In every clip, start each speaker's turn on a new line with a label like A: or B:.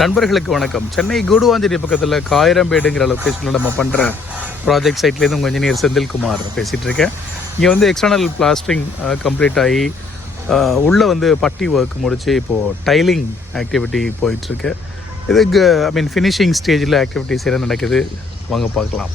A: நண்பர்களுக்கு வணக்கம். சென்னை கூடுவாஞ்சேரி பக்கத்தில் காயிரம்பேடுங்கிற லொக்கேஷனில் நம்ம பண்ணுற ப்ராஜெக்ட் சைட்லேருந்து உங்கள் இன்ஜினியர் செந்தில்குமார் பேசிகிட்டு இருக்கேன் இங்கே வந்து எக்ஸ்டர்னல் பிளாஸ்டரிங் கம்ப்ளீட் ஆகி உள்ளே வந்து பட்டி ஒர்க் முடித்து இப்போது டைலிங் ஆக்டிவிட்டி போயிட்டுருக்கு. இதுக்கு ஐ மீன் ஃபினிஷிங் ஸ்டேஜில் ஆக்டிவிட்டிஸ் என்ன நடக்குது? வாங்க பார்க்கலாம்.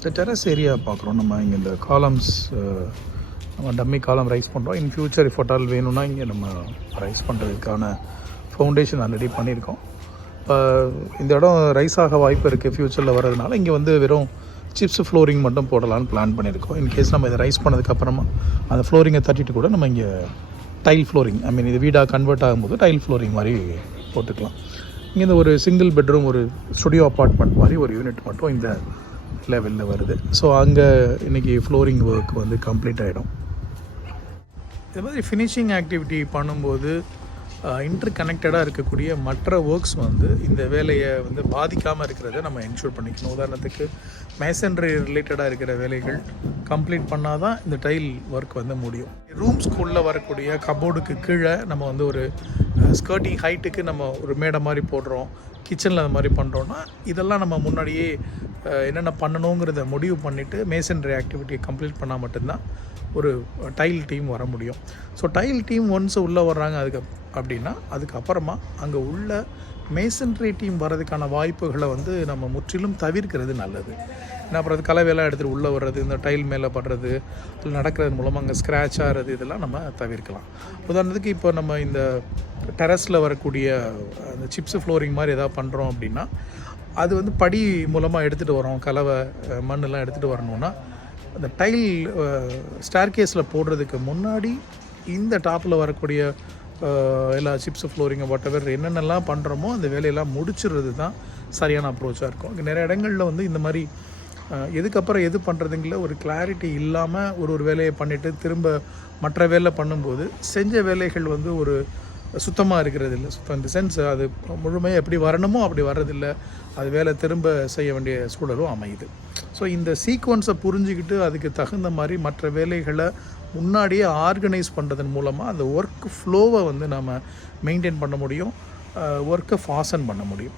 A: இந்த டெரஸ் ஏரியா பார்க்குறோம். நம்ம இங்கே இந்த காலம்ஸ் நம்ம டம்மி காலம் ரைஸ் பண்ணுறோம் இன் ஃபியூச்சர் ஃபோட்டால் வேணும்னா இங்கே நம்ம ரைஸ் பண்ணுறதுக்கான ஃபவுண்டேஷன் ஆல்ரெடி பண்ணியிருக்கோம். இப்போ இந்த இடம் ரைஸ் ஆக வாய்ப்பு இருக்குது ஃப்யூச்சரில் வர்றதுனால இங்கே வந்து வெறும் சிப்ஸ் ஃப்ளோரிங் மட்டும் போடலான்னு பிளான் பண்ணியிருக்கோம். இன்கேஸ் நம்ம இதை ரைஸ் பண்ணதுக்கப்புறமா அந்த ஃப்ளோரிங்கை தட்டிட்டு கூட நம்ம இங்கே டைல் ஃப்ளோரிங் ஐ மீன் இது வீடாக கன்வெர்ட் ஆகும்போது டைல் ஃப்ளோரிங் மாதிரி போட்டுக்கலாம். இங்கே இந்த ஒரு சிங்கிள் பெட்ரூம் ஒரு ஸ்டுடியோ அப்பார்ட்மெண்ட் மாதிரி ஒரு யூனிட் மட்டும் இந்த லெவலில் வருது. ஸோ அங்கே இன்றைக்கி ஃப்ளோரிங் ஒர்க் வந்து கம்ப்ளீட் ஆகிடும் இது மாதிரி ஃபினிஷிங் ஆக்டிவிட்டி பண்ணும்போது இன்டர் கனெக்டடாக இருக்கக்கூடிய மற்ற ஒர்க்ஸ் வந்து இந்த வேலையை வந்து பாதிக்காமல் இருக்கிறத நம்ம என்ஷூர் பண்ணிக்கணும். உதாரணத்துக்கு மேசன்ரி ரிலேட்டடாக இருக்கிற வேலைகள் கம்ப்ளீட் பண்ணால் தான் இந்த டைல் ஒர்க் வந்து முடியும். ரூம்ஸ்குள்ளே வரக்கூடிய கபோர்டுக்கு கீழே நம்ம வந்து ஒரு ஸ்கர்ட்டிங் ஹைட்டுக்கு நம்ம ஒரு மேடை மாதிரி போடுறோம். கிச்சனில் அது மாதிரி பண்ணுறோன்னா இதெல்லாம் நம்ம முன்னாடியே என்னென்ன பண்ணணுங்கிறத முடிவு பண்ணிவிட்டு மேசன்ரி ஆக்டிவிட்டியை கம்ப்ளீட் பண்ணால் மட்டும்தான் ஒரு டைல் டீம் வர முடியும். ஸோ டைல் டீம் ஒன்ஸ் உள்ளே வர்றாங்க அதுக்கு அப்படின்னா அதுக்கப்புறமா அங்கே உள்ள மேசன்ட்ரி டீம் வர்றதுக்கான வாய்ப்புகளை வந்து நம்ம முற்றிலும் தவிர்க்கிறது நல்லது. ஏன்னா அப்புறம் அது கலவையெல்லாம் எடுத்துகிட்டு உள்ளே வர்றது இந்த டைல் மேலே படுறது இல்லை நடக்கிறது மூலமாக அங்கே ஸ்க்ராட்ச் ஆகிறது இதெல்லாம் நம்ம தவிர்க்கலாம். உதாரணத்துக்கு இப்போ நம்ம இந்த டெரஸில் வரக்கூடிய அந்த சிப்ஸ் ஃப்ளோரிங் மாதிரி எதாவது பண்ணுறோம் அப்படின்னா அது வந்து படி மூலமாக எடுத்துகிட்டு வரோம் கலவை மண்ணெல்லாம் எடுத்துகிட்டு வரணும்னா அந்த டைல் ஸ்டார் கேஸில் போடுறதுக்கு முன்னாடி இந்த டாப்பில் வரக்கூடிய எல்லா சிப்ஸ் ஃப்ளோரிங் வாட் எவர் என்னென்னலாம் பண்ணுறோமோ அந்த வேலையெல்லாம் முடிச்சிடுறது தான் சரியான அப்ரோச்சாக இருக்கும். இங்கே நிறைய இடங்களில் வந்து இந்த மாதிரி எதுக்கப்புறம் எது பண்ணுறதுங்கள ஒரு கிளாரிட்டி இல்லாமல் ஒரு ஒரு வேலையை பண்ணிவிட்டு திரும்ப மற்ற வேலை பண்ணும்போது செஞ்ச வேலைகள் வந்து ஒரு சுத்தமாக இருக்கிறது இல்லை சுத்தம் இந்த சென்ஸ் அது முழுமையாக எப்படி வரணுமோ அப்படி வர்றதில்ல. அது வேலை திரும்ப செய்ய வேண்டிய சூழலும் அமையுது. ஸோ இந்த சீக்வன்ஸை புரிஞ்சுக்கிட்டு அதுக்கு தகுந்த மாதிரி மற்ற வேலைகளை முன்னாடியே ஆர்கனைஸ் பண்ணுறதன் மூலமாக அந்த ஒர்க் ஃப்ளோவை வந்து நம்ம மெயின்டைன் பண்ண முடியும். ஒர்க்கை ஃபாசன் பண்ண முடியும்.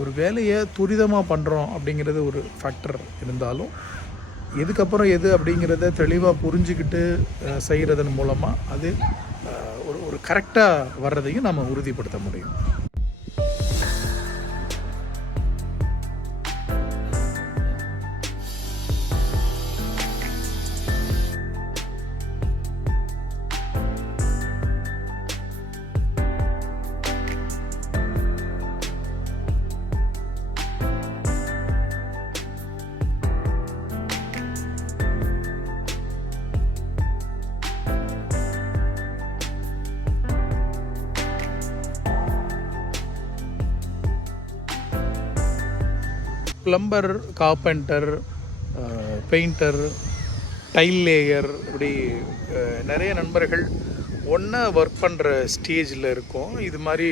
A: ஒரு வேலையை துரிதமாக பண்ணுறோம் அப்படிங்கிறது ஒரு ஃபேக்டர் இருந்தாலும் எதுக்கப்புறம் எது அப்படிங்கிறத தெளிவாக புரிஞ்சுக்கிட்டு செய்கிறதன் மூலமாக அது ஒரு ஒரு கரெக்டாக வர்றதையும் நம்ம உறுதிப்படுத்த முடியும். Plumber carpenter painter tile layer இப்படி uh, நிறைய நண்பர்கள் ஒன்றா ஒர்க் பண்ணுற ஸ்டேஜில் இருக்கோம். இது மாதிரி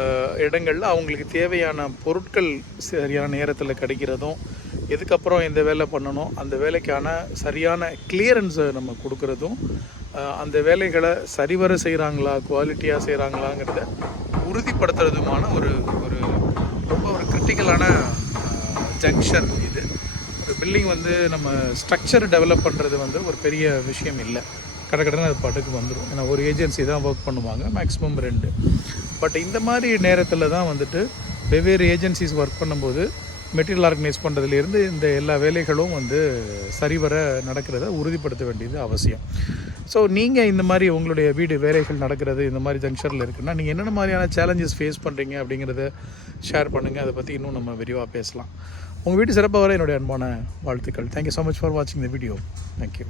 A: uh, இடங்களில் அவங்களுக்கு தேவையான பொருட்கள் சரியான நேரத்தில் கிடைக்கிறதும் எதுக்கப்புறம் எந்த வேலை பண்ணணும் அந்த வேலைக்கான சரியான கிளியரன்ஸை நம்ம கொடுக்குறதும் uh, அந்த வேலைகளை சரிவர செய்கிறாங்களா குவாலிட்டியாக செய்கிறாங்களாங்கிறத உறுதிப்படுத்துறதுமான ஒரு ஒரு ரொம்ப ஒரு கிரிட்டிக்கலான ஜங்ஷன் இது. ஒரு பில்டிங் வந்து நம்ம ஸ்ட்ரக்சர் டெவலப் பண்ணுறது வந்து ஒரு பெரிய விஷயம் இல்லை. கடற்கடனை அது பாட்டுக்கு வந்துடும் ஏன்னா ஒரு ஏஜென்சி தான் ஒர்க் பண்ணுவாங்க மேக்ஸிமம் ரெண்டு. பட் இந்த மாதிரி நேரத்தில் தான் வந்துட்டு வெவ்வேறு ஏஜென்சிஸ் ஒர்க் பண்ணும்போது மெட்டீரியல் ஆர்கனைஸ் பண்ணுறதுலேருந்து இந்த எல்லா வேலைகளும் வந்து சரிவர நடக்கிறத உறுதிப்படுத்த வேண்டியது அவசியம். ஸோ நீங்கள் இந்த மாதிரி உங்களுடைய வீடு வேலைகள் நடக்கிறது இந்த மாதிரி ஜங்ஷனில் இருக்குன்னா நீங்கள் என்னென்ன மாதிரியான சேலஞ்சஸ் ஃபேஸ் பண்ணுறீங்க அப்படிங்கிறத ஷேர் பண்ணுங்கள் அதை பற்றி இன்னும் நம்ம விரிவாக பேசலாம். உங்கள் வீட்டு சிறப்பாக வர என்னுடைய அன்பான வாழ்த்துக்கள். தேங்க்யூ ஸோ மச் ஃபார் வாட்சிங் த வீடியோ தேங்க்யூ